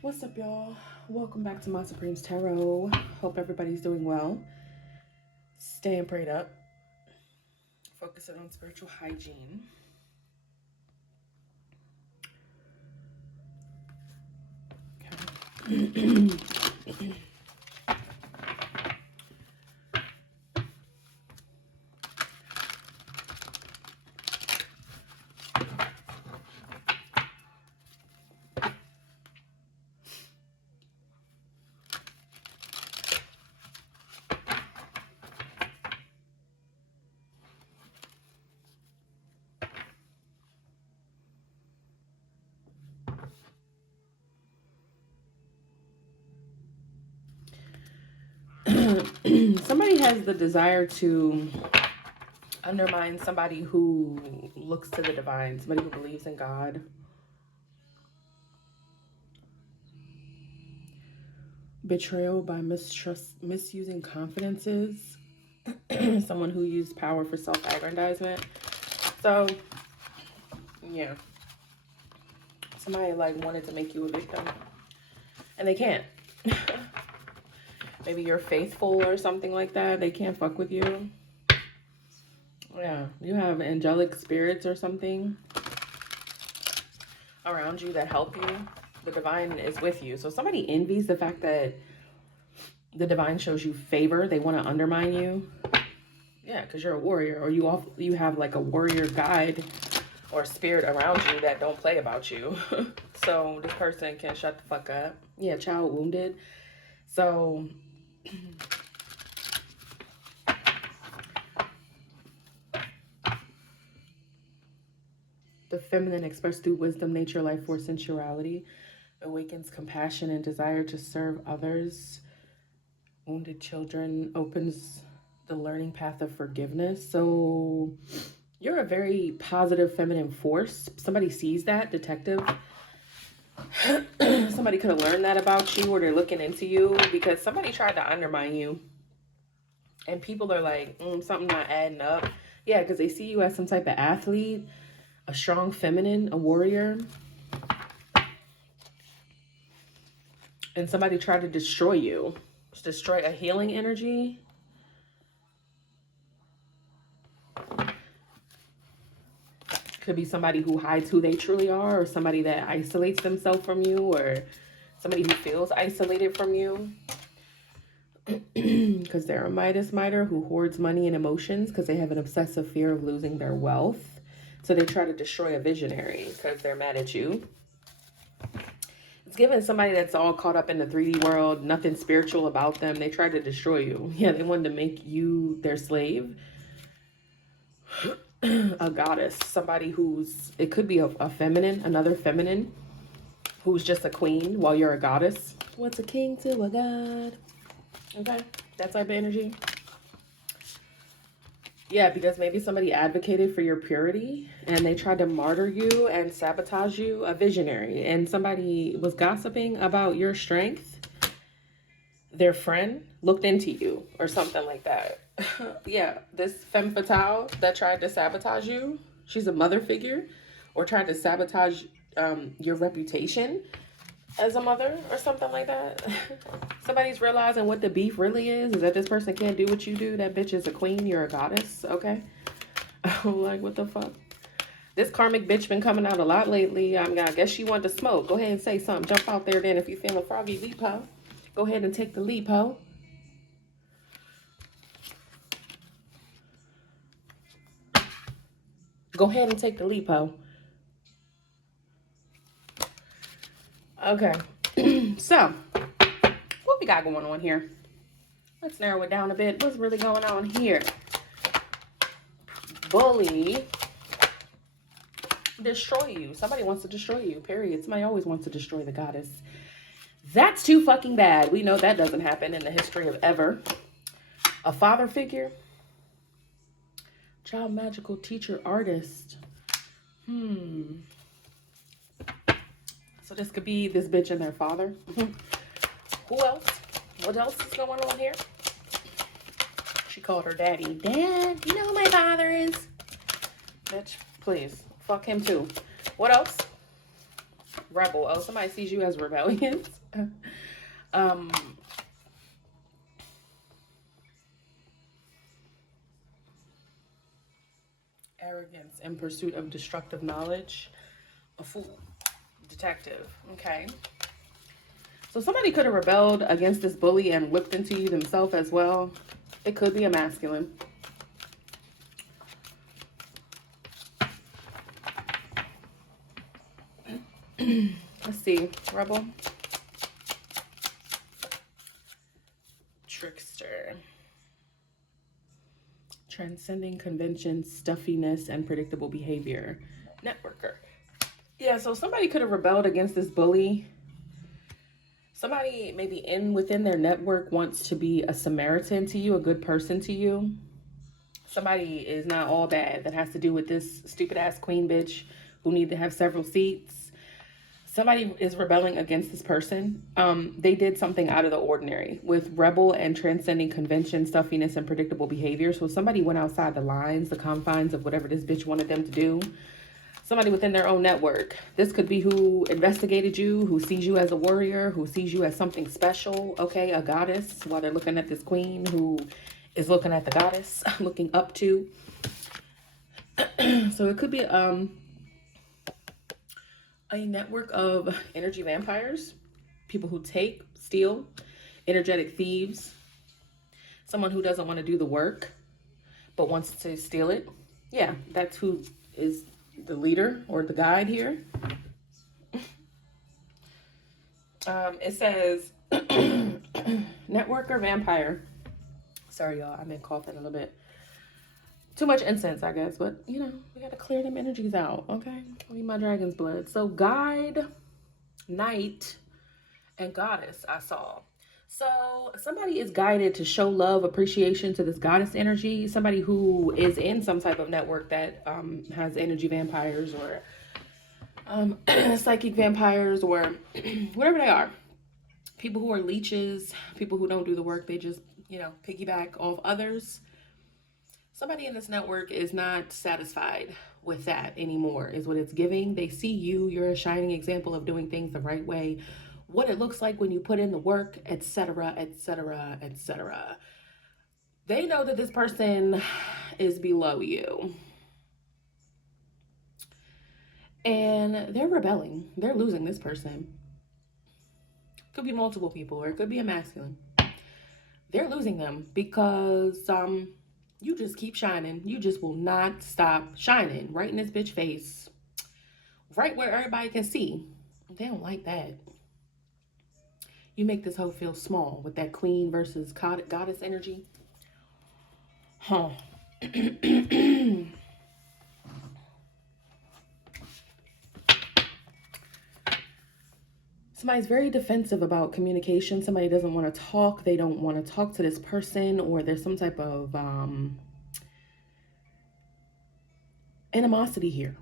What's up, y'all? Welcome back to My Supreme's Tarot. Hope everybody's doing well. Staying prayed up. Focusing on spiritual hygiene. Okay. Somebody has the desire to undermine somebody who looks to the divine, somebody who believes in God. Betrayal by misusing confidences. Someone who used power for self-aggrandizement. So, yeah. Somebody wanted to make you a victim. And they can't. Maybe you're faithful or something like that. They can't fuck with you. Yeah, you have angelic spirits or something around you that help you. The divine is with you. So somebody envies the fact that the divine shows you favor. They want to undermine you. Yeah, because you're a warrior, or you have like a warrior guide or spirit around you that don't play about you. So this person can shut the fuck up. Yeah, child wounded. So the feminine expressed through wisdom, nature, life force, sensuality, awakens compassion and desire to serve others. Wounded children opens the learning path of forgiveness. So you're a very positive feminine force. Somebody sees that, detective. Somebody could have learned that about you, or they're looking into you, because somebody tried to undermine you. And people are like, something not adding up. Yeah, because they see you as some type of athlete, a strong feminine, a warrior. And somebody tried to destroy you. Destroy a healing energy. Could be somebody who hides who they truly are, or somebody that isolates themselves from you, or somebody who feels isolated from you. Because they're a Midas miter who hoards money and emotions because they have an obsessive fear of losing their wealth. So they try to destroy a visionary because they're mad at you. It's given somebody that's all caught up in the 3D world, nothing spiritual about them. They tried to destroy you. Yeah, they wanted to make you their slave. A goddess, somebody who's, it could be a feminine, another feminine, who's just a queen while you're a goddess. What's a king to a god? Okay, that type of energy. Yeah, because maybe somebody advocated for your purity and they tried to martyr you and sabotage you, a visionary. And somebody was gossiping about your strength. Their friend looked into you or something like that. Yeah, this femme fatale that tried to sabotage you, she's a mother figure, or tried to sabotage your reputation as a mother or something like that. Somebody's realizing what the beef really is that this person can't do what you do. That bitch is a queen, you're a goddess, okay? Like, what the fuck? This karmic bitch been coming out a lot lately. I guess she wanted to smoke. Go ahead and say something. Jump out there then if you feeling froggy, leap, ho. Go ahead and take the leap, ho. Go ahead and take the leap, ho. Okay. So, what we got going on here? Let's narrow it down a bit. What's really going on here? Bully. Destroy you. Somebody wants to destroy you, period. Somebody always wants to destroy the goddess. That's too fucking bad. We know that doesn't happen in the history of ever. A father figure. Child magical teacher artist. So this could be this bitch and their father. Who else? What else is going on here? She called her daddy. Dad, you know who my father is? Bitch, please. Fuck him too. What else? Rebel. Oh, somebody sees you as rebellious. um, Arrogance in pursuit of destructive knowledge. A fool. Detective. Okay. So somebody could have rebelled against this bully and whipped into you themselves as well. It could be a masculine. Let's see. Rebel. Trickster. Transcending convention, stuffiness, and predictable behavior. Networker. Yeah, so somebody could have rebelled against this bully. Somebody maybe within their network wants to be a Samaritan to you, a good person to you. Somebody is not all bad that has to do with this stupid ass queen bitch who need to have several seats. Somebody is rebelling against this person. They did something out of the ordinary with rebel and transcending convention, stuffiness, and predictable behavior. So somebody went outside the lines, the confines of whatever this bitch wanted them to do. Somebody within their own network. This could be who investigated you, who sees you as a warrior, who sees you as something special. Okay, a goddess, while they're looking at this queen who is looking at the goddess, looking up to. So it could be a network of energy vampires, people who take, steal, energetic thieves, someone who doesn't want to do the work but wants to steal it. Yeah, that's who is the leader or the guide here. It says network or vampire. Sorry, y'all, I've been coughing a little bit. Too much incense, I guess, but you know, we gotta clear them energies out, okay? I need my dragon's blood. So guide, knight, and goddess I saw. So somebody is guided to show love, appreciation to this goddess energy. Somebody who is in some type of network that has energy vampires or psychic vampires or whatever they are. People who are leeches, people who don't do the work, they just, you know, piggyback off others. Somebody in this network is not satisfied with that anymore, is what it's giving. They see you, you're a shining example of doing things the right way, what it looks like when you put in the work, etc., etc., etc. They know that this person is below you. And they're rebelling. They're losing this person. Could be multiple people, or it could be a masculine. They're losing them because you just keep shining. You just will not stop shining right in this bitch face, right where everybody can see. They don't like that. You make this hoe feel small with that queen versus goddess energy. Huh. Somebody's very defensive about communication. Somebody doesn't want to talk. They don't want to talk to this person, or there's some type of animosity here.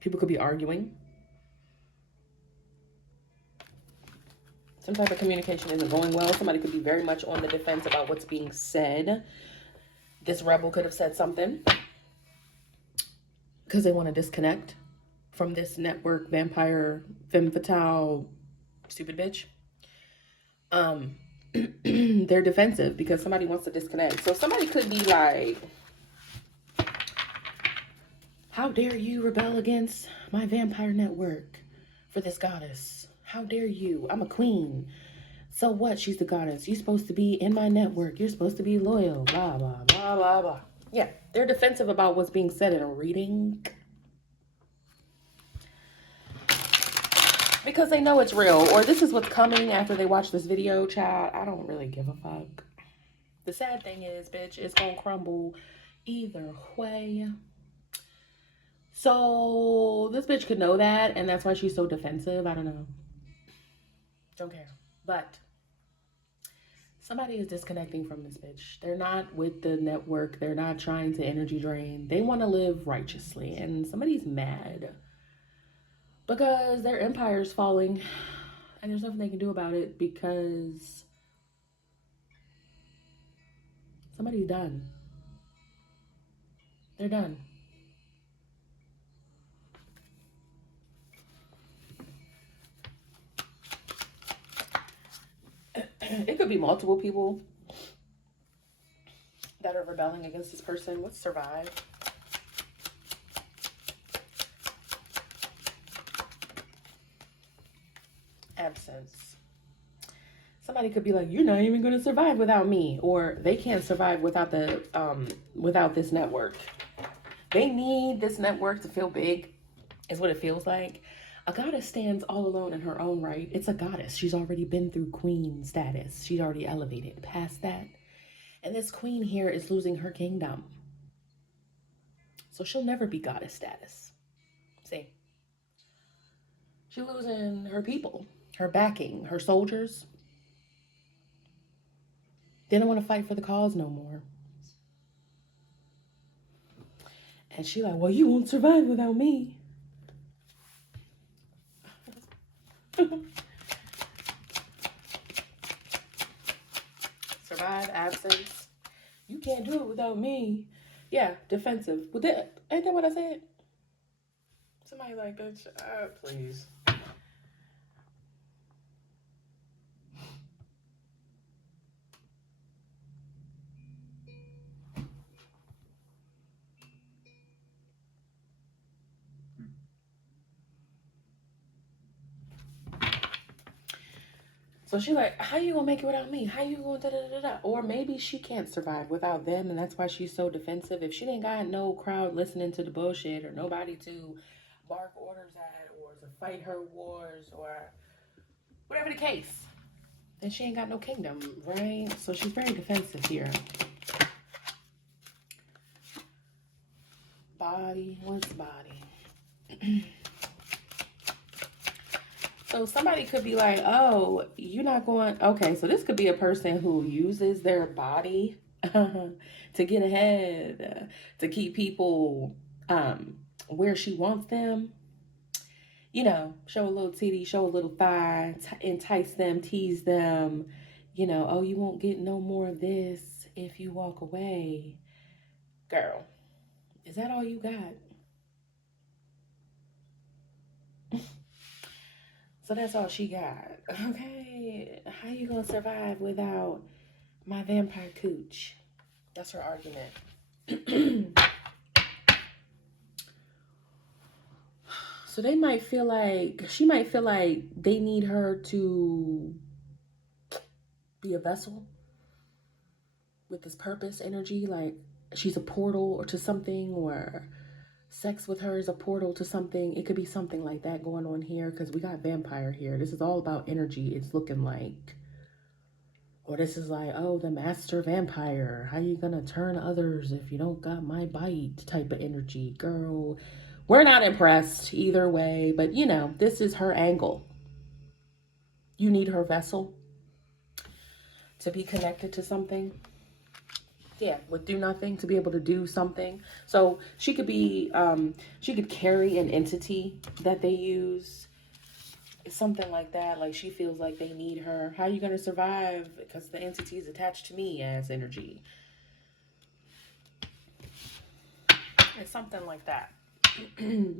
People could be arguing. Some type of communication isn't going well. Somebody could be very much on the defense about what's being said. This rebel could have said something because they want to disconnect from this network vampire, femme fatale, stupid bitch. They're defensive because somebody wants to disconnect. So somebody could be like, how dare you rebel against my vampire network for this goddess? How dare you? I'm a queen. So what? She's the goddess. You're supposed to be in my network. You're supposed to be loyal. Blah, blah, blah, blah, blah. Yeah, they're defensive about what's being said in a reading. Because they know it's real. Or this is what's coming after they watch this video, child. I don't really give a fuck. The sad thing is, bitch, it's gonna crumble either way. So this bitch could know that, and that's why she's so defensive. I don't know. Don't care. But somebody is disconnecting from this bitch. They're not with the network. They're not trying to energy drain. They want to live righteously, and somebody's mad because their empire's falling, and there's nothing they can do about it because somebody's done. They're done. It could be multiple people that are rebelling against this person. Let's survive. Absence. Somebody could be like, "You're not even going to survive without me," or they can't survive without without this network. They need this network to feel big, is what it feels like. A goddess stands all alone in her own right. It's a goddess. She's already been through queen status. She's already elevated past that. And this queen here is losing her kingdom. So she'll never be goddess status. See? She's losing her people, her backing, her soldiers. They don't want to fight for the cause no more. And she like, well, you won't survive without me. Survive, absence. You can't do it without me. Yeah, defensive. Ain't that what I said? Somebody like, bitch, please. So she like, how you gonna make it without me? How you gonna da-da-da-da? Or maybe she can't survive without them, and that's why she's so defensive. If she ain't got no crowd listening to the bullshit, or nobody to bark orders at, or to fight her wars, or whatever the case, then she ain't got no kingdom, right? So she's very defensive here. Body, what's body? So somebody could be like, oh, you're not going, okay, so this could be a person who uses their body to get ahead, to keep people where she wants them. You know, show a little titty, show a little thigh, entice them, tease them. You know, oh, you won't get no more of this if you walk away. Girl, is that all you got? So that's all she got. Okay, how you gonna survive without my vampire cooch? That's her argument. So they might feel like, she might feel like they need her to be a vessel with this purpose energy, like she's a portal or to something, or sex with her is a portal to something. It could be something like that going on here, because we got vampire here. This is all about energy. It's looking like, or this is like, oh, the master vampire. How you gonna turn others if you don't got my bite type of energy? Girl, we're not impressed either way, but you know, this is her angle. You need her vessel to be connected to something. Yeah, would do nothing to be able to do something. So she could be, she could carry an entity that they use. Something like that. Like she feels like they need her. How are you going to survive? Because the entity is attached to me as energy. It's something like that.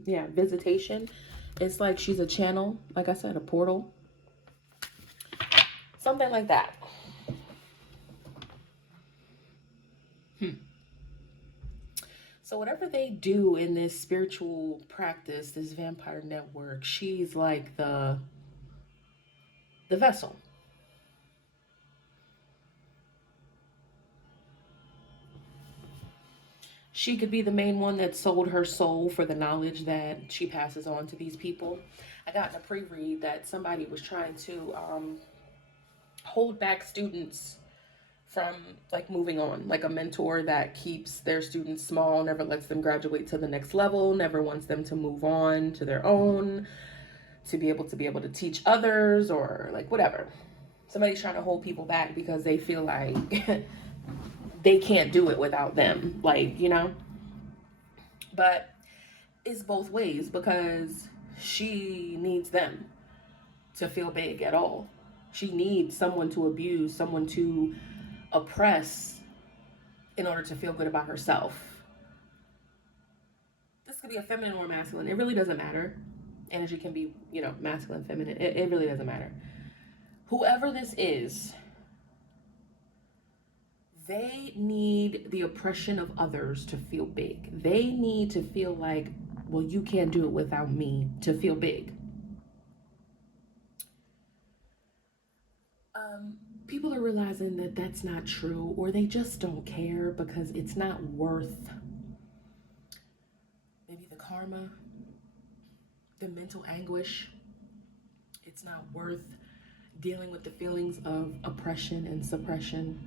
Yeah, visitation. It's like she's a channel. Like I said, a portal. Something like that. So whatever they do in this spiritual practice, this vampire network, she's like the vessel. She could be the main one that sold her soul for the knowledge that she passes on to these people. I got in a pre-read that somebody was trying to hold back students from like moving on, like a mentor that keeps their students small, never lets them graduate to the next level, never wants them to move on to their own, to be able to teach others, or like whatever. Somebody's trying to hold people back because they feel like they can't do it without them, like, you know. But it's both ways, because she needs them to feel big at all. She needs someone to abuse, someone to oppress in order to feel good about herself. This could be a feminine or masculine. It really doesn't matter. Energy can be, you know, masculine, feminine. It really doesn't matter. Whoever this is, They need the oppression of others to feel big. They need to feel like, well, you can't do it without me to feel big. People are realizing that that's not true, or they just don't care because it's not worth maybe the karma, the mental anguish. It's not worth dealing with the feelings of oppression and suppression.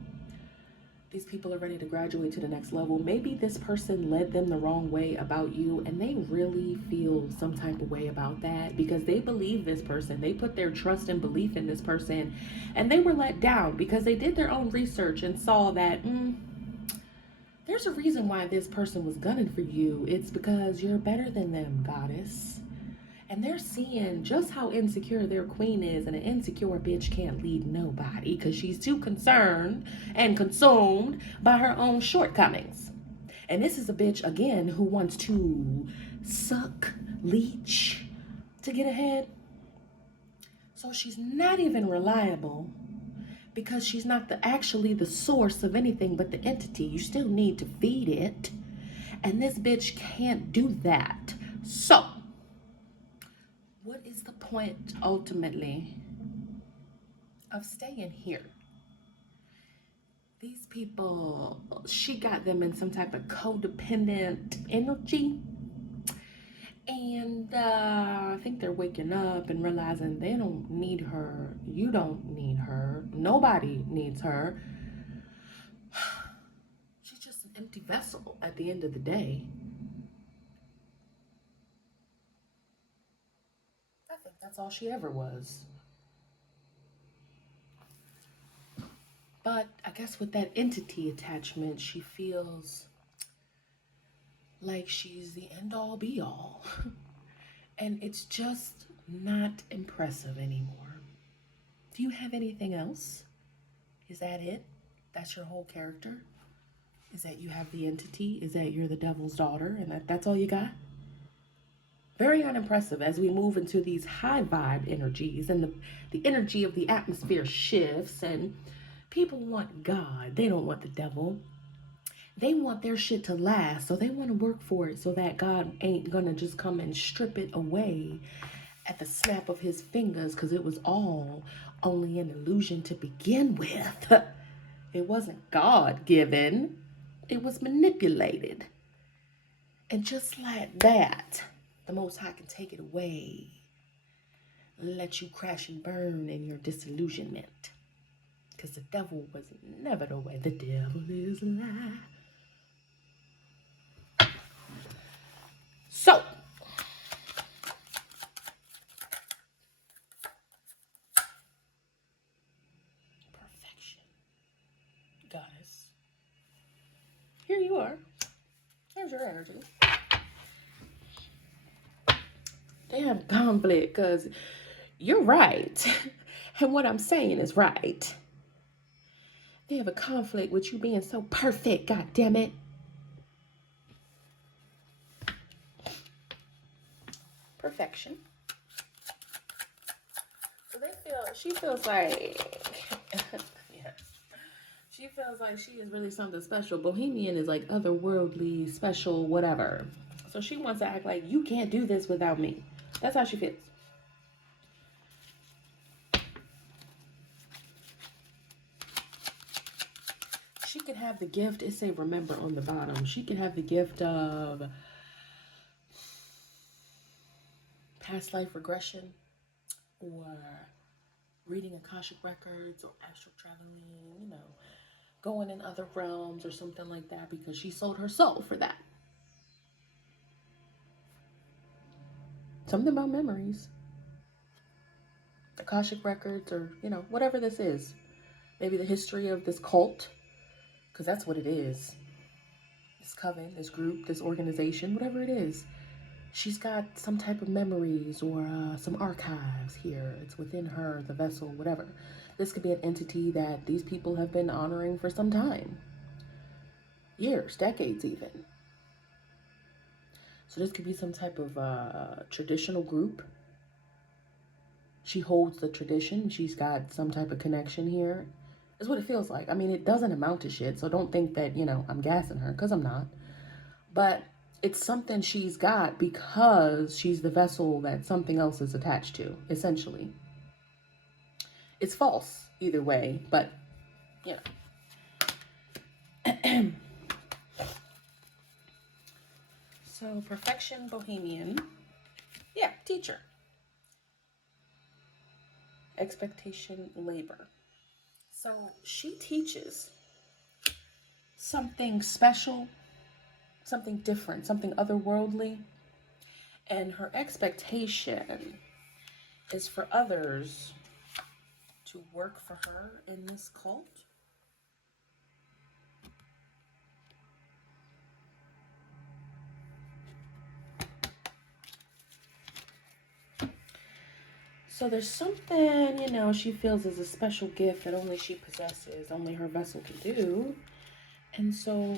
These people are ready to graduate to the next level. Maybe this person led them the wrong way about you, and they really feel some type of way about that because they believe this person. They put their trust and belief in this person, and they were let down because they did their own research and saw that there's a reason why this person was gunning for you. It's because you're better than them, goddess. And they're seeing just how insecure their queen is, and an insecure bitch can't lead nobody because she's too concerned and consumed by her own shortcomings. And this is a bitch, again, who wants to suck, leech to get ahead. So she's not even reliable because she's not actually the source of anything but the entity. You still need to feed it. And this bitch can't do that. So what is the point ultimately of staying here? These people, she got them in some type of codependent energy. And I think they're waking up and realizing they don't need her. You don't need her. Nobody needs her. She's just an empty vessel at the end of the day. I think that's all she ever was. But I guess with that entity attachment, she feels like she's the end all be all. And it's just not impressive anymore. Do you have anything else? Is that it? That's your whole character? Is that you have the entity? Is that you're the devil's daughter and that's all you got? Very unimpressive as we move into these high vibe energies, and the energy of the atmosphere shifts, and people want God. They don't want the devil. They want their shit to last, so they want to work for it so that God ain't gonna just come and strip it away at the snap of his fingers, because it was all only an illusion to begin with. It wasn't God-given. It was manipulated. And just like that, the Most High can take it away, let you crash and burn in your disillusionment. Because the devil was never the way. The devil is a lie. So, perfection. Goddess. Here you are. Here's your energy. Damn conflict, because you're right. And what I'm saying is right. They have a conflict with you being so perfect, god damn it. Perfection. So she feels like, yeah. She feels like she is really something special. Bohemian is like otherworldly, special, whatever. So she wants to act like you can't do this without me. That's how she feels. She could have the gift, it say remember on the bottom. She could have the gift of past life regression, or reading Akashic records, or astral traveling, going in other realms or something like that, because she sold her soul for that. Something about memories. Akashic records, or, whatever this is. Maybe the history of this cult, because that's what it is. This coven, this group, this organization, whatever it is. She's got some type of memories or some archives here. It's within her, the vessel, whatever. This could be an entity that these people have been honoring for some time. Years, decades even. So this could be some type of traditional group. She holds the tradition. She's got some type of connection here. Is what it feels like. I mean, it doesn't amount to shit, so don't think that, you know, I'm gassing her, because I'm not. But it's something she's got because she's the vessel that something else is attached to, essentially. It's false either way, but, you know. So, perfection, bohemian. Yeah, teacher. Expectation, labor. So, she teaches something special, something different, something otherworldly. And her expectation is for others to work for her in this cult. So there's something, you know, she feels is a special gift that only she possesses, only her vessel can do. And so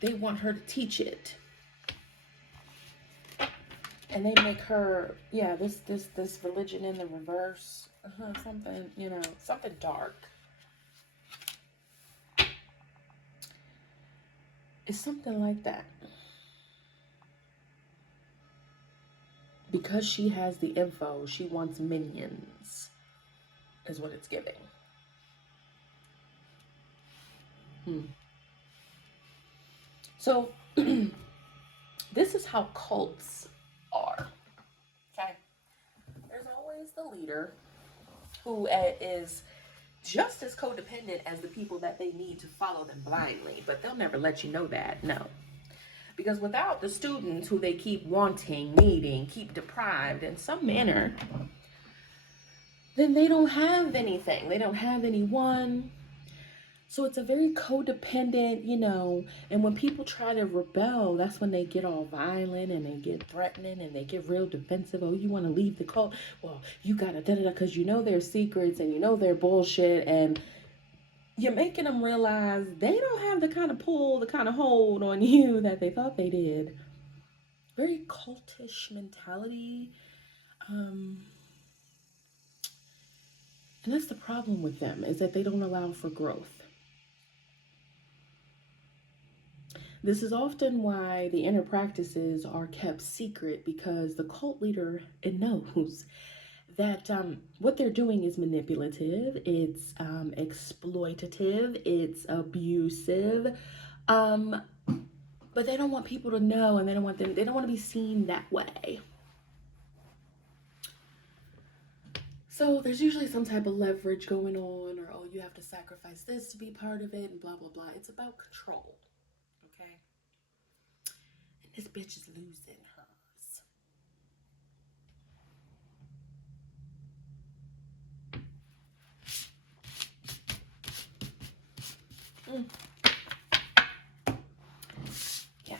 they want her to teach it. And they make her, yeah, this religion in the reverse, something, you know, something dark. It's something like that. Because she has the info, she wants minions, is what it's giving. So, this is how cults are. Okay? There's always the leader who is just as codependent as the people that they need to follow them blindly, but they'll never let you know that, no. Because without the students who they keep wanting, needing, keep deprived in some manner, then they don't have anything. They don't have anyone. So it's a very codependent, you know, and when people try to rebel, that's when they get all violent and they get threatening and they get real defensive. Oh, you want to leave the cult? Well, you got to da-da-da, because you know their secrets and you know their bullshit, and you're making them realize they don't have the kind of pull, the kind of hold on you that they thought they did. Very cultish mentality. And that's the problem with them, is that they don't allow for growth. This is often why the inner practices are kept secret, because the cult leader, it knows that what they're doing is manipulative, it's exploitative, it's abusive, but they don't want people to know, and they don't want to be seen that way. So there's usually some type of leverage going on, or oh, you have to sacrifice this to be part of it, and blah blah blah. It's about control. Okay? And this bitch is losing hers. Yeah.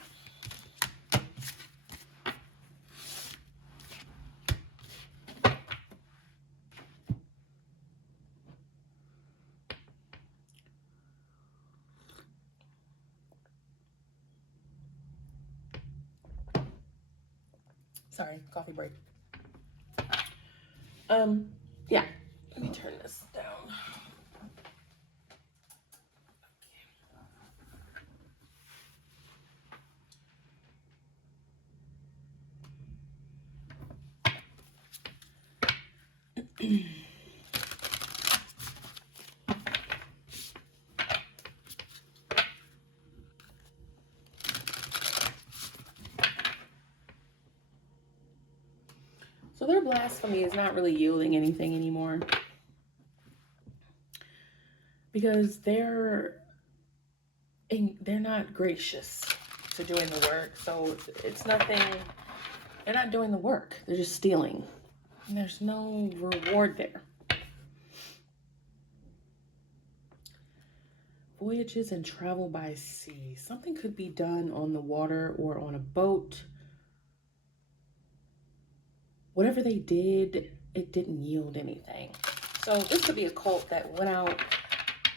Sorry, coffee break. Yeah. Let me turn this down. So their blasphemy is not really yielding anything anymore, because they're not gracious to doing the work. So it's nothing. They're not doing the work. They're just stealing. And there's no reward there. Voyages and travel by sea. Something could be done on the water or on a boat. Whatever they did, it didn't yield anything. So this could be a cult that went out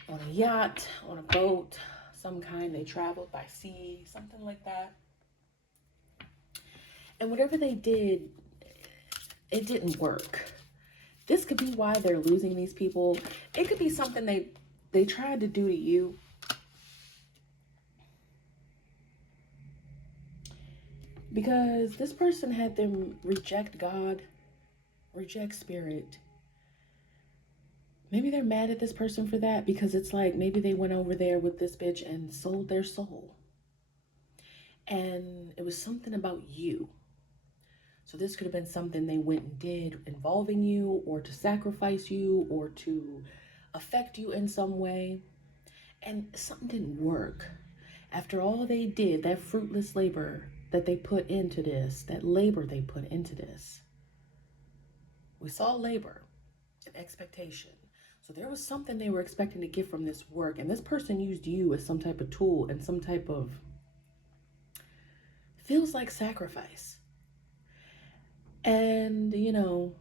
on a yacht, on a boat, some kind. They traveled by sea, something like that. And whatever they did, it didn't work. This could be why they're losing these people. It could be something they they tried to do to you, because this person had them reject God, reject spirit. Maybe they're mad at this person for that, because it's like maybe they went over there with this bitch and sold their soul. And it was something about you. So this could have been something they went and did involving you, or to sacrifice you, or to affect you in some way. And something didn't work. After all they did, that fruitless labor that they put into this, that labor they put into this. We saw labor and expectation. So there was something they were expecting to get from this work. And this person used you as some type of tool and some type of, feels like sacrifice. And, you know,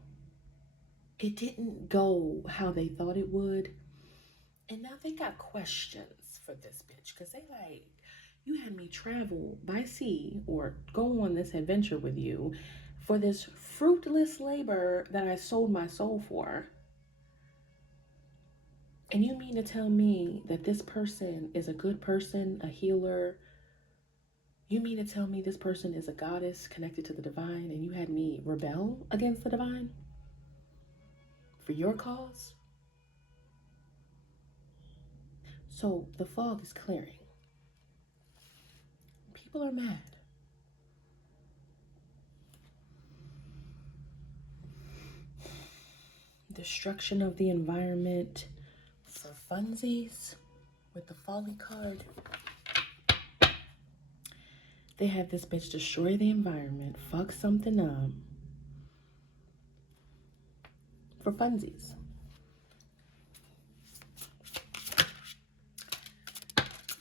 it didn't go how they thought it would. And now they got questions for this bitch, because they like, you had me travel by sea or go on this adventure with you for this fruitless labor that I sold my soul for. And you mean to tell me that this person is a good person, a healer? You mean to tell me this person is a goddess connected to the divine, and you had me rebel against the divine for your cause? So the fog is clearing. People are mad. Destruction of the environment for funsies with the folly card. They have this bitch destroy the environment, fuck something up for funsies.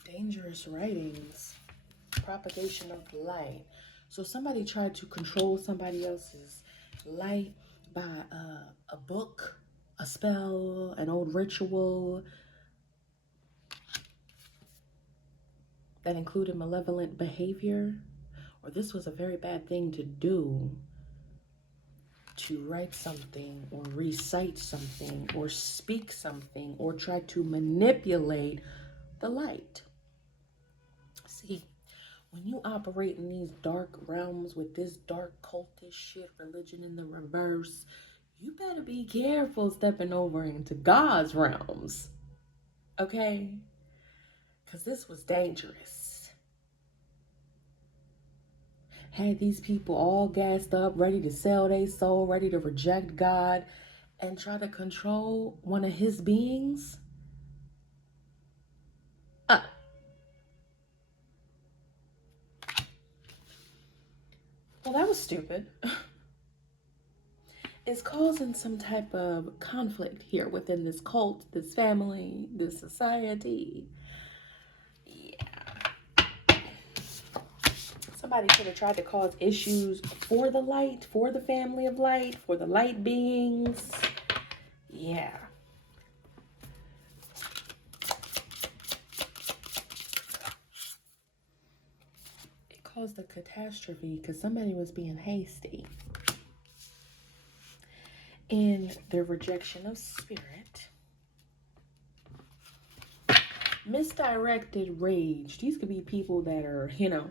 Dangerous writings, propagation of light. So somebody tried to control somebody else's light by a book, a spell, an old ritual that included malevolent behavior. Or this was a very bad thing to do, to write something or recite something or speak something or try to manipulate the light. See, when you operate in these dark realms with this dark cultish shit, religion in the reverse, you better be careful stepping over into God's realms, okay? Because this was dangerous. Had these people all gassed up, ready to sell their soul, ready to reject God and try to control one of his beings. Well, that was stupid. It's causing some type of conflict here within this cult, this family, this society. Yeah. Somebody could have tried to cause issues for the light, for the family of light, for the light beings. Yeah. It caused a catastrophe because somebody was being hasty in their rejection of spirit. Misdirected rage. These could be people that are, you know,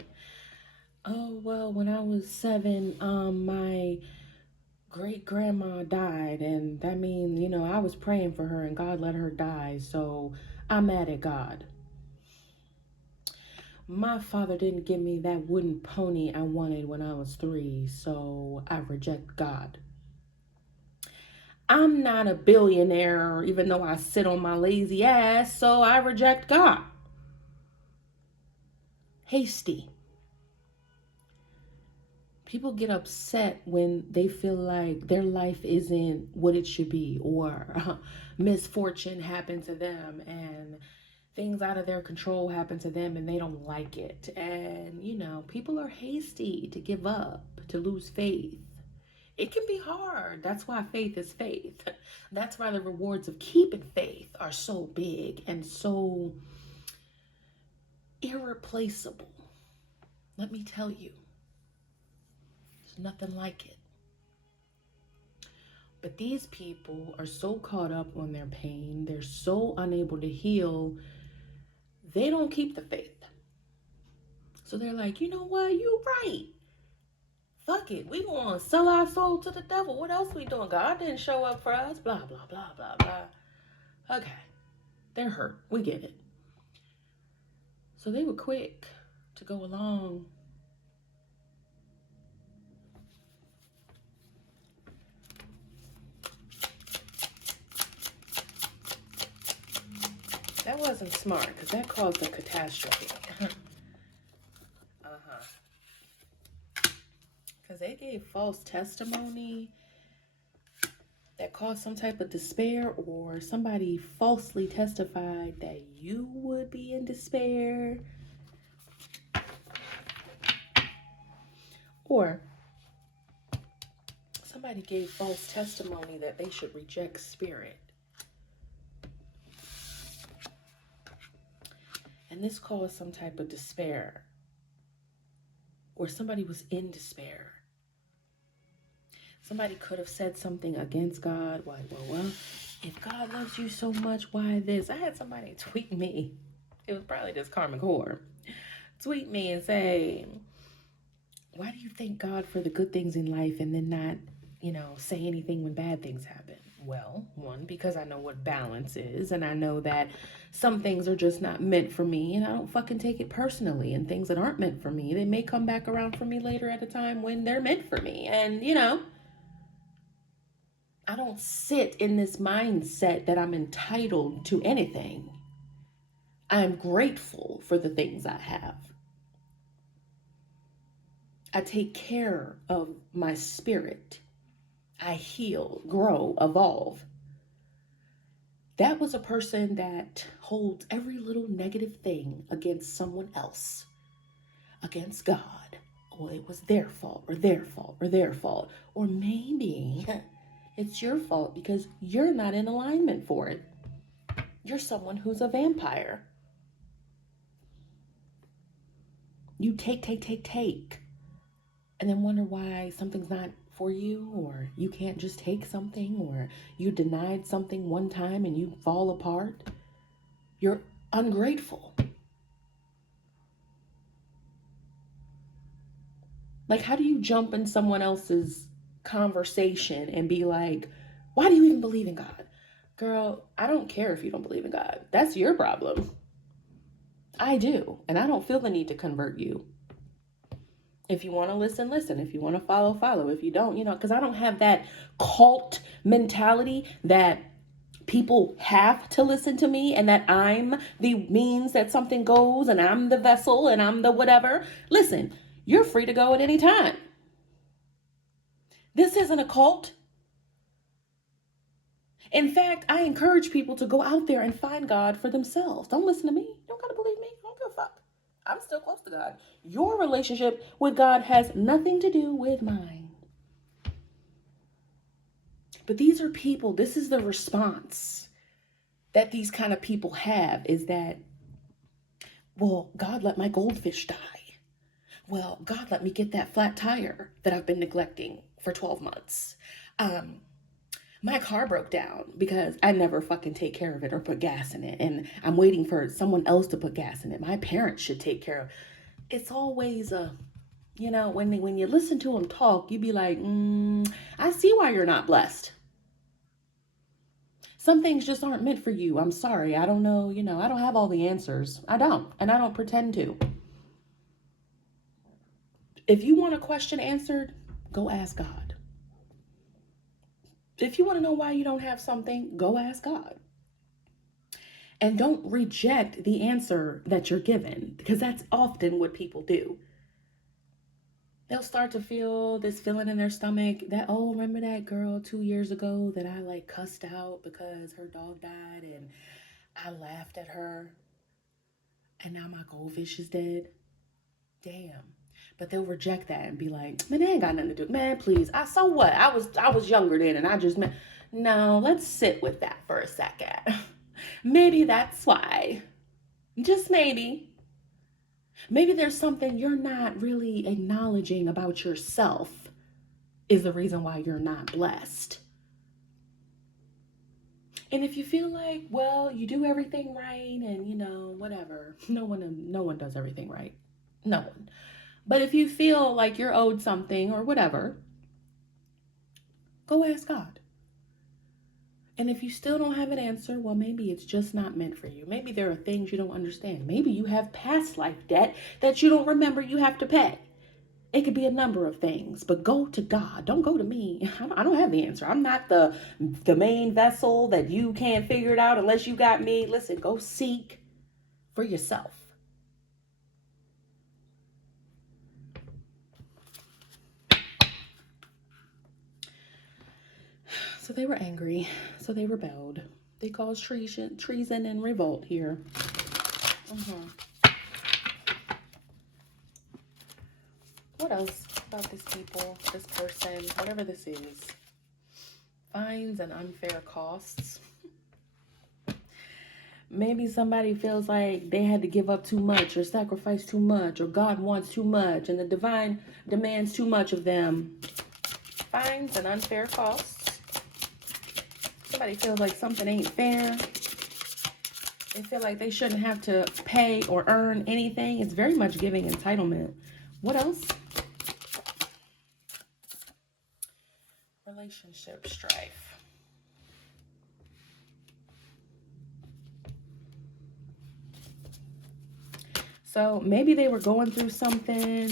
oh, well, when I was 7, my great grandma died, and that means, you know, I was praying for her and God let her die, so I'm mad at God. My father didn't give me that wooden pony I wanted when I was 3, so I reject God. I'm not a billionaire, even though I sit on my lazy ass, so I reject God. Hasty. People get upset when they feel like their life isn't what it should be, or misfortune happened to them and things out of their control happen to them and they don't like it. And, you know, people are hasty to give up, to lose faith. It can be hard. That's why faith is faith. That's why the rewards of keeping faith are so big and so irreplaceable. Let me tell you, there's nothing like it. But these people are so caught up on their pain, they're so unable to heal, they don't keep the faith. So they're like, you know what, you right. Fuck it, we gonna sell our soul to the devil. What else we doing? God didn't show up for us. Blah, blah, blah, blah, blah. Okay, they're hurt. We get it. So they were quick to go along. That wasn't smart, because that caused a catastrophe. Because they gave false testimony that caused some type of despair, or somebody falsely testified that you would be in despair. Or somebody gave false testimony that they should reject spirit. And this caused some type of despair. Or somebody was in despair. Somebody could have said something against God. Well, if God loves you so much, why this? I had somebody tweet me. It was probably this Karmic whore. Tweet me and say, why do you thank God for the good things in life and then not, say anything when bad things happen? Well, one, because I know what balance is, and I know that some things are just not meant for me, and I don't fucking take it personally. And things that aren't meant for me, they may come back around for me later at a time when they're meant for me. And, I don't sit in this mindset that I'm entitled to anything. I'm grateful for the things I have. I take care of my spirit. I heal, grow, evolve. That was a person that holds every little negative thing against someone else, against God. Or it was their fault, or their fault, or their fault. Or maybe it's your fault because you're not in alignment for it. You're someone who's a vampire. You take, and then wonder why something's not for you, or you can't just take something, or you denied something one time and you fall apart. You're ungrateful. Like, how do you jump in someone else's conversation and be like, why do you even believe in God? Girl, I don't care if you don't believe in God. That's your problem. I do, and I don't feel the need to convert you. If you want to listen, listen. If you want to follow, follow. If you don't, because I don't have that cult mentality that people have to listen to me and that I'm the means that something goes and I'm the vessel and I'm the whatever. Listen, you're free to go at any time. This isn't a cult. In fact, I encourage people to go out there and find God for themselves. Don't listen to me. You don't got to believe me. I don't give a fuck. I'm still close to God. Your relationship with God has nothing to do with mine. But these are people, this is the response that these kind of people have, is that, well, God let my goldfish die. Well, God let me get that flat tire that I've been neglecting for 12 months. My car broke down because I never fucking take care of it or put gas in it. And I'm waiting for someone else to put gas in it. My parents should take care of it. It's always when you listen to them talk, you be like, I see why you're not blessed. Some things just aren't meant for you. I'm sorry. I don't know. I don't have all the answers. I don't. And I don't pretend to. If you want a question answered, go ask God. If you want to know why you don't have something, go ask God. And don't reject the answer that you're given, because that's often what people do. They'll start to feel this feeling in their stomach that, oh, remember that girl 2 years ago that I cussed out because her dog died and I laughed at her and now my goldfish is dead? Damn. But they'll reject that and be like, man, that ain't got nothing to do. Man, please. So what? I was younger then and I just meant. No, let's sit with that for a second. Maybe that's why. Just maybe. Maybe there's something you're not really acknowledging about yourself is the reason why you're not blessed. And if you feel like, well, you do everything right and, whatever, no one does everything right. No one. But if you feel like you're owed something or whatever, go ask God. And if you still don't have an answer, well, maybe it's just not meant for you. Maybe there are things you don't understand. Maybe you have past life debt that you don't remember you have to pay. It could be a number of things, but go to God. Don't go to me. I don't have the answer. I'm not the main vessel that you can't figure it out unless you got me. Listen, go seek for yourself. So they were angry. So they rebelled. They caused treason and revolt here. What else about this people, this person, whatever this is? Fines and unfair costs. Maybe somebody feels like they had to give up too much or sacrifice too much or God wants too much and the divine demands too much of them. Fines and unfair costs. Somebody feels like something ain't fair. They feel like they shouldn't have to pay or earn anything. It's very much giving entitlement. What else? Relationship strife. So maybe they were going through something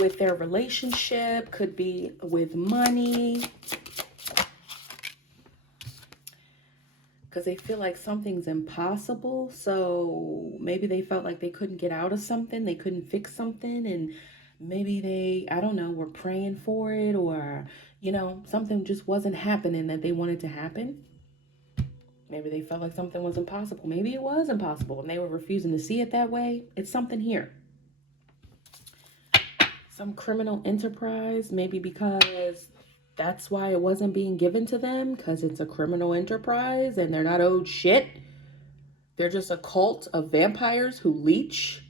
with their relationship, could be with money, because they feel like something's impossible. So maybe they felt like they couldn't get out of something, they couldn't fix something, and maybe they, I don't know, were praying for it, or, something just wasn't happening that they wanted to happen. Maybe they felt like something was impossible. Maybe it was impossible and they were refusing to see it that way. It's something here. Some criminal enterprise, maybe because that's why it wasn't being given to them, because it's a criminal enterprise and they're not owed shit. They're just a cult of vampires who leech.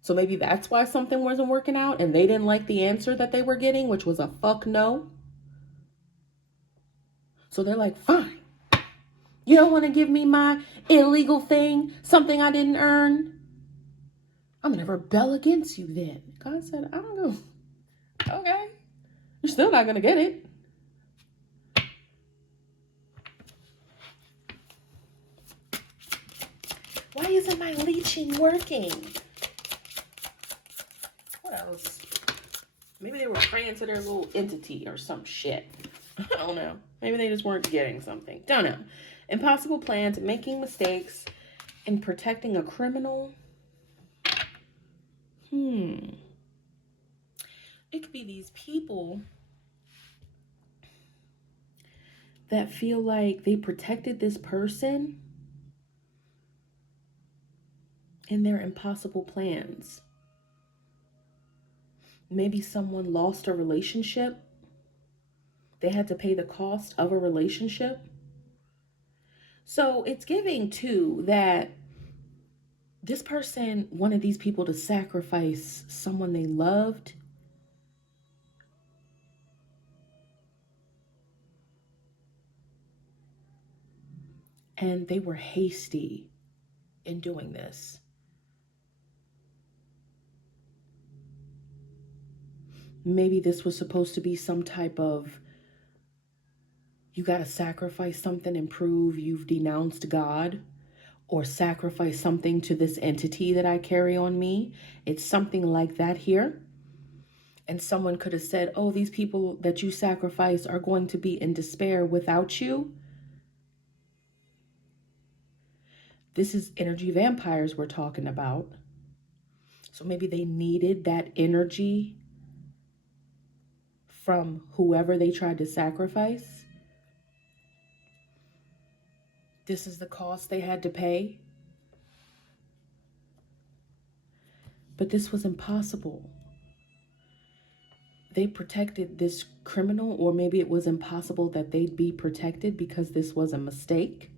So maybe that's why something wasn't working out and they didn't like the answer that they were getting, which was a fuck no. So they're like, fine. You don't want to give me my illegal thing, something I didn't earn? I'm going to rebel against you then. God said, I don't know. Okay. You're still not going to get it. Why isn't my leeching working? What else? Maybe they were praying to their little entity or some shit. I don't know. Maybe they just weren't getting something. Don't know. Impossible plans, making mistakes, and protecting a criminal. It could be these people that feel like they protected this person in their impossible plans. Maybe someone lost a relationship. They had to pay the cost of a relationship. So it's giving too that this person wanted these people to sacrifice someone they loved. And they were hasty in doing this. Maybe this was supposed to be some type of, you got to sacrifice something and prove you've denounced God, or sacrifice something to this entity that I carry on me. It's something like that here. And someone could have said, oh, these people that you sacrifice are going to be in despair without you. This is energy vampires we're talking about. So maybe they needed that energy from whoever they tried to sacrifice. This is the cost they had to pay. But this was impossible. They protected this criminal, or maybe it was impossible that they'd be protected because this was a mistake.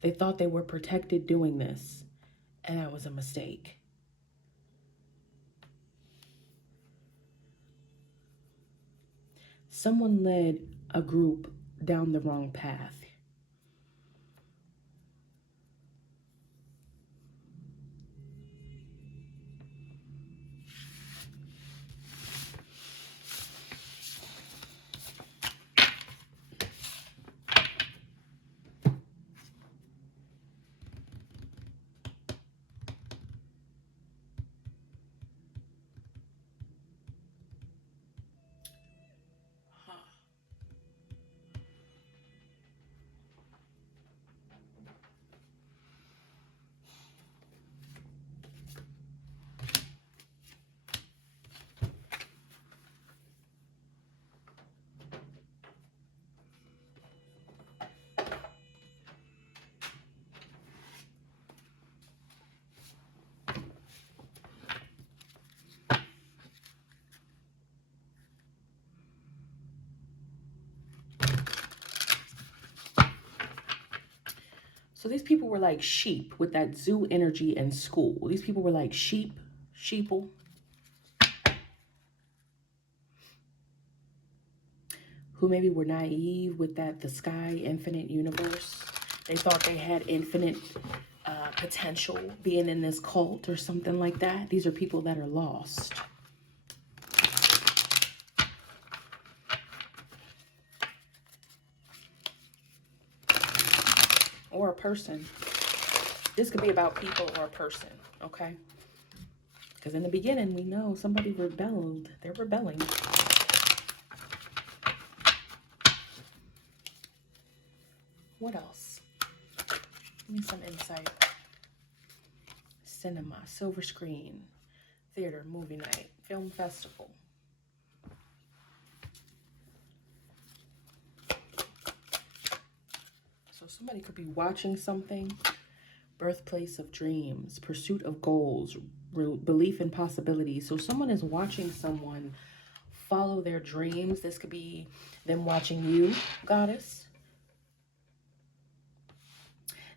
They thought they were protected doing this, and that was a mistake. Someone led a group down the wrong path. So these people were like sheep with that zoo energy in school. These people were like sheeple. Who maybe were naive with that the sky infinite universe. They thought they had infinite potential being in this cult or something like that. These are people that are lost. Or a person. This could be about people or a person, okay? Because in the beginning, we know somebody rebelled. They're rebelling. What else? Give me some insight. Cinema, silver screen, theater, movie night, film festival. So somebody could be watching something. Birthplace of dreams, pursuit of goals, belief in possibilities. So someone is watching someone follow their dreams. This could be them watching you, goddess.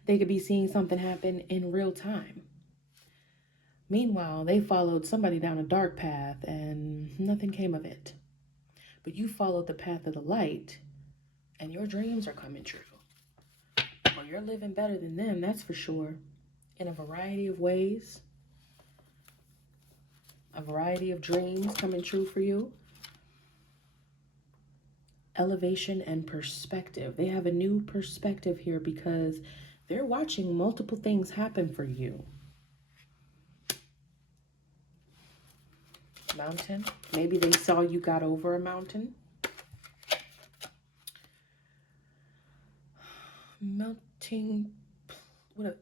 They could be seeing something happen in real time. Meanwhile, they followed somebody down a dark path and nothing came of it. But you followed the path of the light and your dreams are coming true. Or you're living better than them, that's for sure. In a variety of ways. A variety of dreams coming true for you. Elevation and perspective. They have a new perspective here because they're watching multiple things happen for you. Mountain. Maybe they saw you got over a mountain.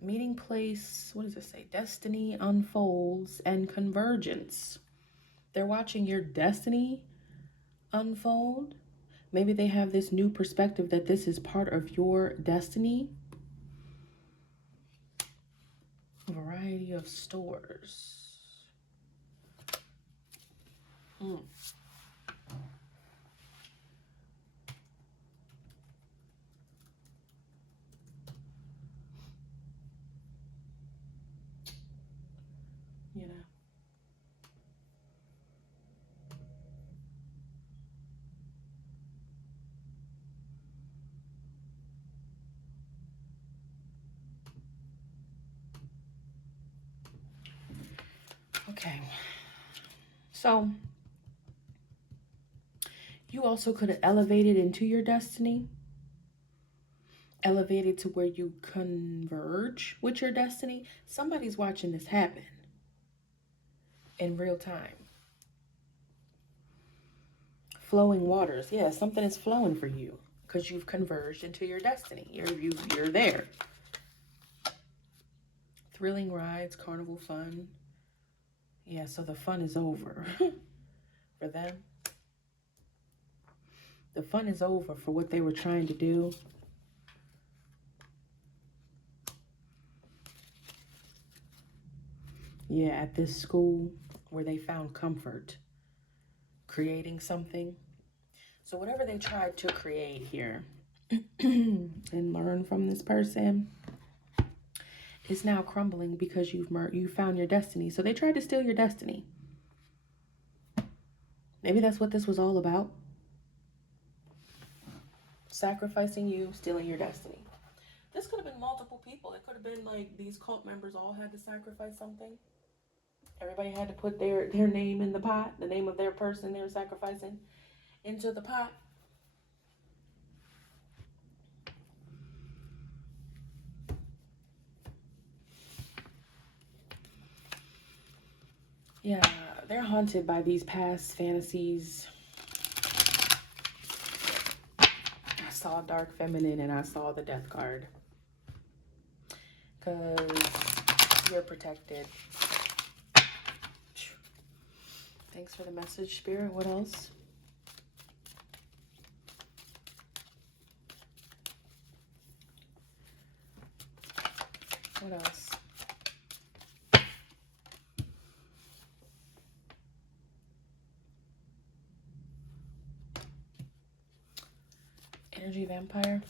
Meeting place. What does it say? Destiny unfolds and convergence. They're watching your destiny unfold. Maybe they have this new perspective that this is part of your destiny. A variety of stores. You know. Okay. So you also could have elevated into your destiny. Elevated to where you converge with your destiny. Somebody's watching this happen in real time. Flowing waters. Yeah, something is flowing for you because you've converged into your destiny. You're there. Thrilling rides, carnival fun. Yeah, so the fun is over for them. The fun is over for what they were trying to do. Yeah, at this school where they found comfort creating something. So whatever they tried to create here and learn from this person is now crumbling because you found your destiny. So they tried to steal your destiny. Maybe that's what this was all about. sacrificing you, stealing your destiny. This could have been multiple people. It could have been like these cult members all had to sacrifice something. Everybody had to put their name in the pot, the name of their person they were sacrificing into the pot. Yeah, they're haunted by these past fantasies. I saw Dark Feminine and I saw the Death card. Because you're protected. Thanks for the message, Spirit. What else? What else? Energy vampire.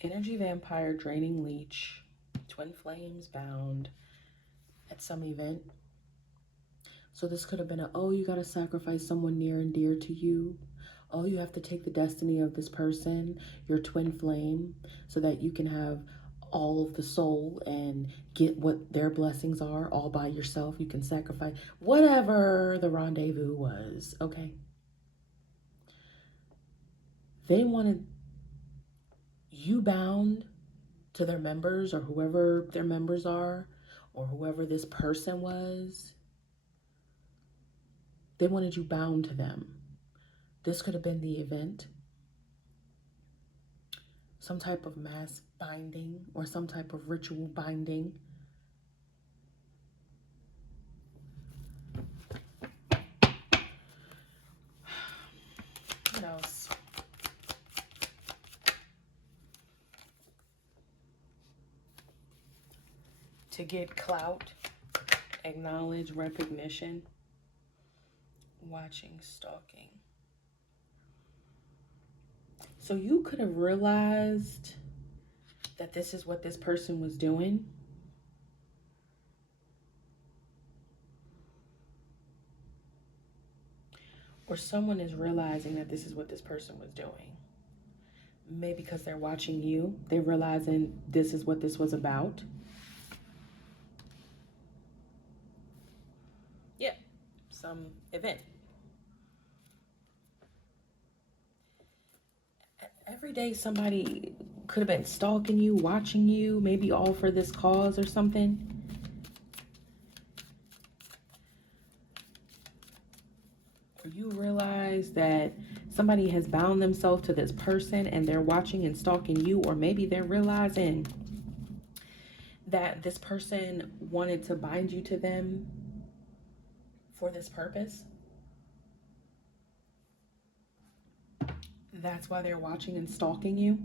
Energy vampire, draining leech, twin flames, bound at some event. So this could have been oh, you got to sacrifice someone near and dear to you. Oh, you have to take the destiny of this person, your twin flame, so that you can have all of the soul and get what their blessings are all by yourself. You can sacrifice whatever the rendezvous was, okay? They wanted you bound to their members or whoever their members are or whoever this person was. They wanted you bound to them. This could have been the event. Some type of mass binding or some type of ritual binding. What else? To get clout, acknowledge, recognition, watching, stalking. So you could have realized that this is what this person was doing. Or someone is realizing that this is what this person was doing. Maybe because they're watching you, they're realizing this is what this was about. Yeah, some event. Every day somebody could have been stalking you, watching you, maybe all for this cause or something. You realize that somebody has bound themselves to this person and they're watching and stalking you, or maybe they're realizing that this person wanted to bind you to them for this purpose. That's why they're watching and stalking you.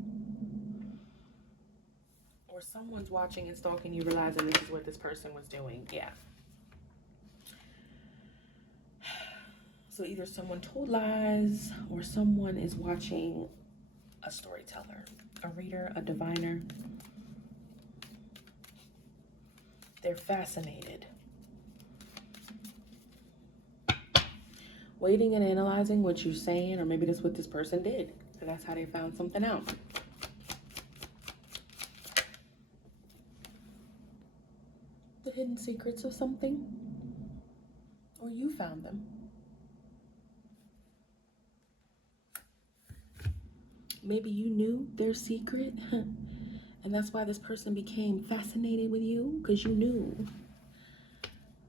Or someone's watching and stalking you, realizing this is what this person was doing. Yeah. So either someone told lies or someone is watching a storyteller, a reader, a diviner. They're fascinated. Waiting and analyzing what you're saying, or maybe that's what this person did. And that's how they found something out. The hidden secrets of something. Or you found them. Maybe you knew their secret. And that's why this person became fascinated with you, because you knew.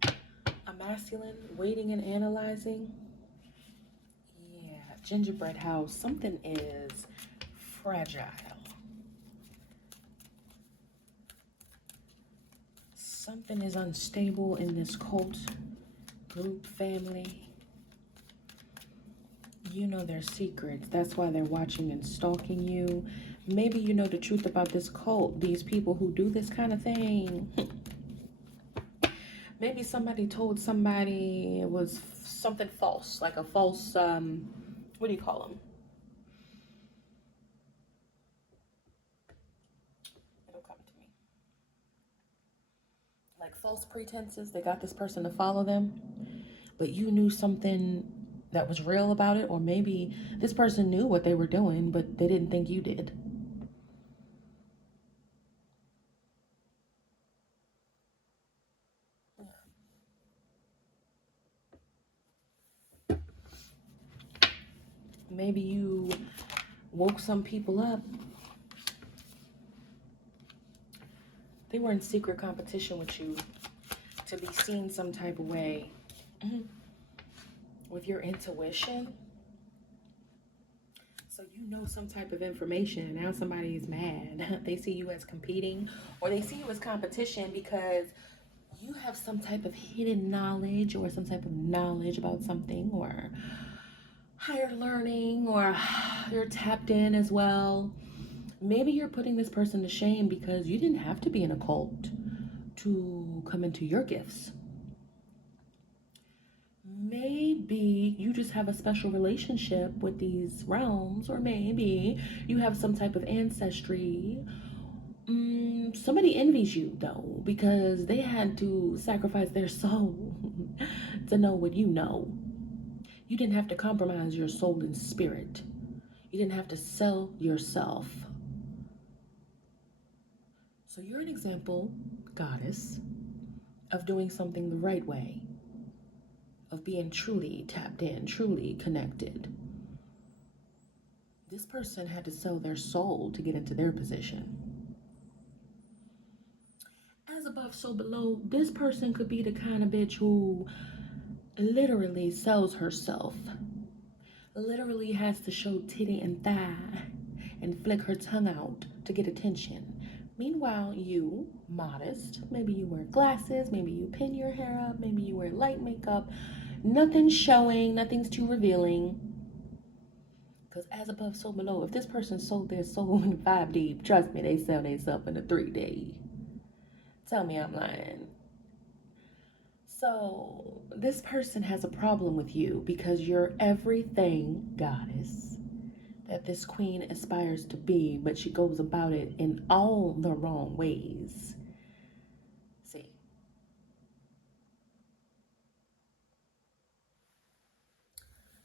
A masculine, waiting and analyzing. Yeah, gingerbread house. Something is fragile. Something is unstable in this cult, group, family. You know their secrets. That's why they're watching and stalking you. Maybe you know the truth about this cult, these people who do this kind of thing. Maybe somebody told somebody it was something false, like a false, what do you call them? It'll come to me. like false pretenses. They got this person to follow them, but you knew something that was real about it, or maybe this person knew what they were doing, but they didn't think you did. Maybe you woke some people up. They were in secret competition with you to be seen some type of way. Mhm. With your intuition. So you know some type of information. Now somebody is mad. They see you as competing, or they see you as competition because you have some type of hidden knowledge or some type of knowledge about something, or higher learning, or you're tapped in as well. Maybe you're putting this person to shame because you didn't have to be in a cult to come into your gifts. Maybe you just have a special relationship with these realms, or maybe you have some type of ancestry. Somebody envies you though, because they had to sacrifice their soul to know what you know. You didn't have to compromise your soul and spirit. You didn't have to sell yourself. So you're an example, goddess, of doing something the right way, of being truly tapped in, truly connected. This person had to sell their soul to get into their position. As above, so below, this person could be the kind of bitch who literally sells herself, literally has to show titty and thigh and flick her tongue out to get attention. Meanwhile, you, modest, maybe you wear glasses, maybe you pin your hair up, maybe you wear light makeup, nothing's showing, nothing's too revealing. Because as above, so below. If this person sold their soul in 5D, trust me, they sell themselves in a 3D. Tell me I'm lying. So, this person has a problem with you because you're everything, goddess, that this queen aspires to be, but she goes about it in all the wrong ways. See?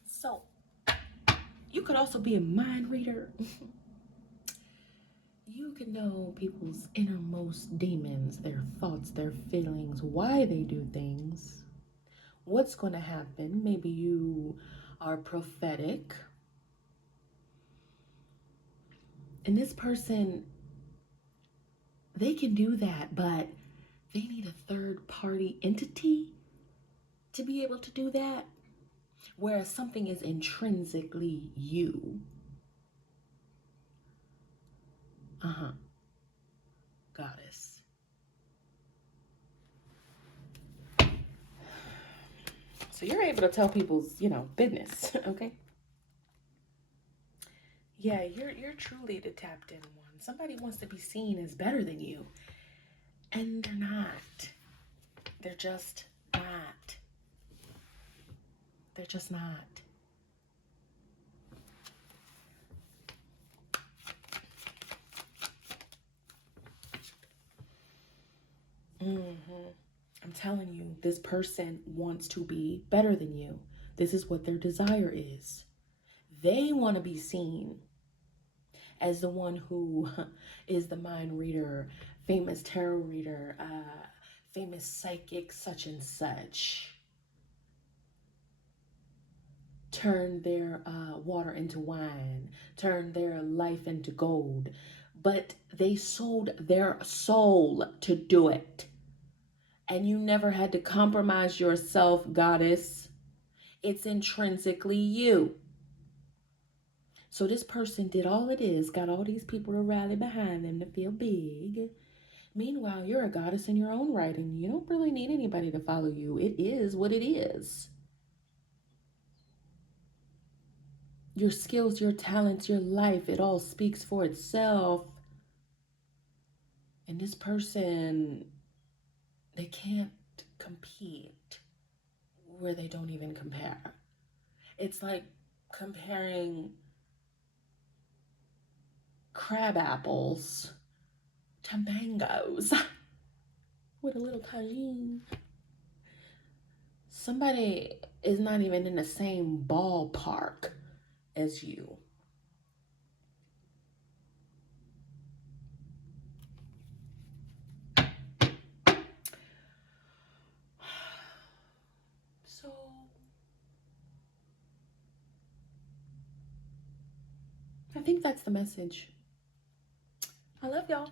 So, you could also be a mind reader. You can know people's innermost demons, their thoughts, their feelings, why they do things, what's going to happen. Maybe you are prophetic. And this person, they can do that, but they need a third party entity to be able to do that. Whereas something is intrinsically you. Uh-huh. Goddess. So you're able to tell people's, business, okay? Yeah, you're truly the tapped in one. Somebody wants to be seen as better than you. And they're not. They're just not. They're just not. I'm telling you, this person wants to be better than you. This is what their desire is. They want to be seen as the one who is the mind reader, famous tarot reader, famous psychic, such and such. Turn their water into wine, turn their life into gold. But they sold their soul to do it. And you never had to compromise yourself, goddess. It's intrinsically you. So this person did all it is, got all these people to rally behind them to feel big. Meanwhile, you're a goddess in your own right, and you don't really need anybody to follow you. It is what it is. Your skills, your talents, your life, it all speaks for itself. And this person, they can't compete where they don't even compare. It's like comparing crab apples to mangoes. with a little tagine. Somebody is not even in the same ballpark as you. So I think that's the message. I love y'all.